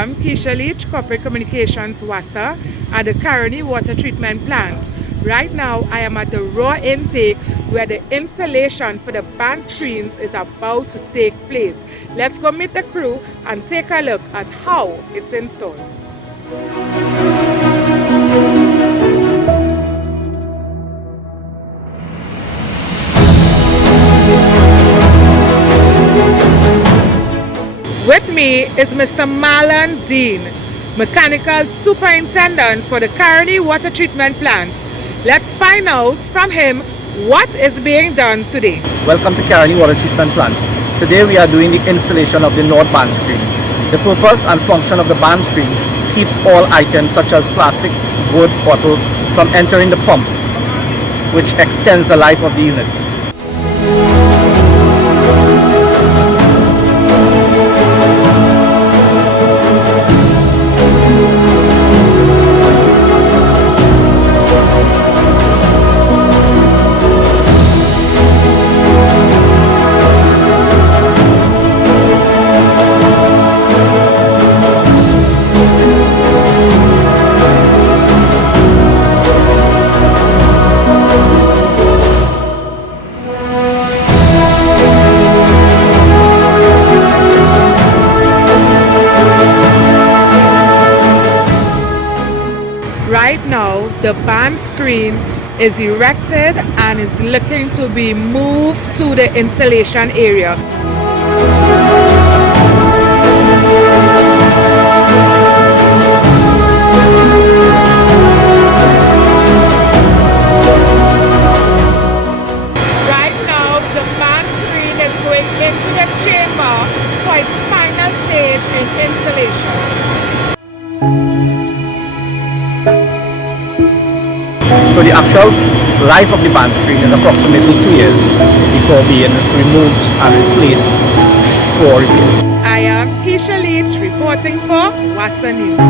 am Keisha Leach, Corporate Communications WASA at the Caroni Water Treatment Plant. Right now, I am at the raw intake where the installation for the band screens is about to take place. Let's go meet the crew and take a look at how it's installed. With me is Mr. Marlon Dean, Mechanical Superintendent for the Caroni Water Treatment Plant. Let's find out from him what is being done today. Welcome to Caroni Water Treatment Plant. Today we are doing the installation of the North band screen. The purpose and function of the band screen keeps all items such as plastic, wood, bottle from entering the pumps, which extends the life of the units. Right now, the band screen is erected and it's looking to be moved to the installation area. Right now, the band screen is going into the chamber for its final stage in installation. So the actual life of the band screen is approximately 2 years before being removed and replaced for repairs. I am Keisha Leach reporting for WASA News.